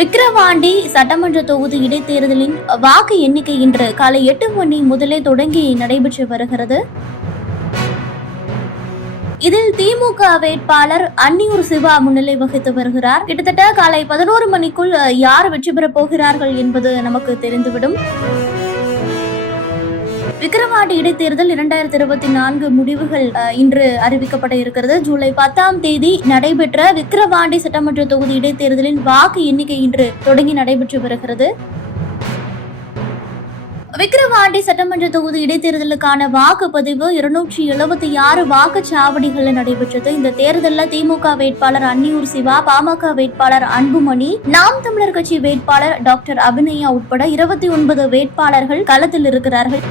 விக்கிரவாண்டி சட்டமன்ற தொகுதி இடைத்தேர்தலின் வாக்கு எண்ணிக்கை இன்று காலை 8 மணி முதலே தொடங்கி நடைபெற்று வருகிறது. இதில் திமுக வேட்பாளர் அன்னியூர் சிவா முன்னிலை வகித்து வருகிறார். கிட்டத்தட்ட காலை 11 மணிக்குள் யார் வெற்றி பெறப் போகிறார்கள் என்பது நமக்கு தெரிந்துவிடும். விக்கிரவாண்டி இடைத்தேர்தல் 2024 முடிவுகள் இன்று அறிவிக்கப்பட இருக்கிறது. ஜூலை 10ஆம் தேதி நடைபெற்ற விக்கிரவாண்டி சட்டமன்ற தொகுதி இடைத்தேர்தலின் வாக்கு எண்ணிக்கை இன்று தொடங்கி நடைபெற்று வருகிறது. விக்கிரவாண்டி சட்டமன்ற தொகுதி இடைத்தேர்தலுக்கான வாக்குப்பதிவு 276 வாக்குச்சாவடிகளில் நடைபெற்றது. இந்த தேர்தலில் திமுக வேட்பாளர் அன்னியூர் சிவா, பாமக வேட்பாளர் அன்புமணி, நாம் தமிழர் கட்சி வேட்பாளர் டாக்டர் அபிநயா உட்பட 29 வேட்பாளர்கள் களத்தில் இருக்கிறார்கள்.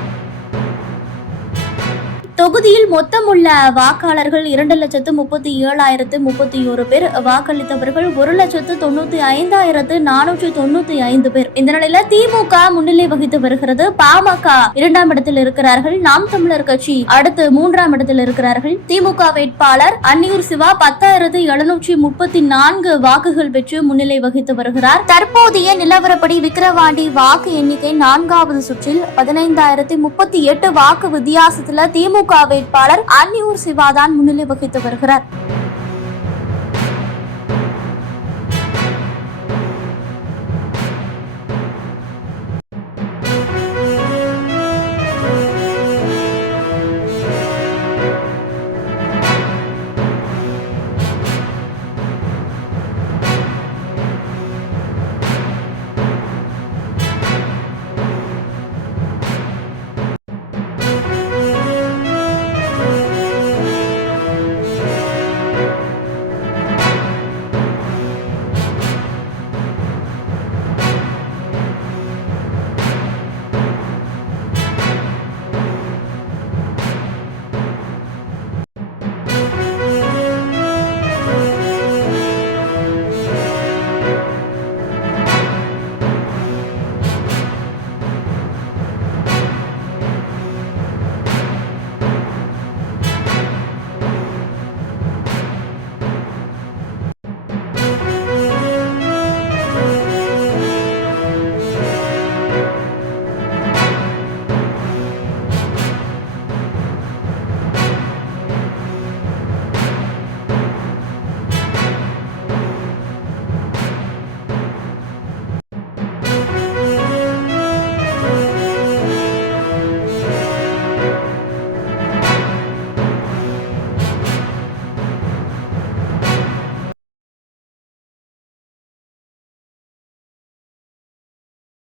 தொகுதியில் மொத்தமுள்ள வாக்காளர்கள் 2,37,031 பேர். வாக்களித்தவர்கள் 1,95,495 பேர். இந்த நிலையில திமுக முன்னிலை வகித்து வருகிறது. பாமக 2ஆம் இடத்தில் இருக்கிறார்கள். நாம் தமிழர் கட்சி அடுத்து 3ஆம் இடத்தில் இருக்கிறார்கள். திமுக வேட்பாளர் அன்னியூர் சிவா 10,734 வாக்குகள் பெற்று முன்னிலை வகித்து வருகிறார். தற்போதைய நிலவரப்படி விக்கிரவாண்டி வாக்கு எண்ணிக்கை 4வது சுற்றில் 15,038 வாக்கு வித்தியாசத்துல திமுக வேட்பாளர் அன்னியூர் சிவா தான் முன்னிலை வகித்து வருகிறார்.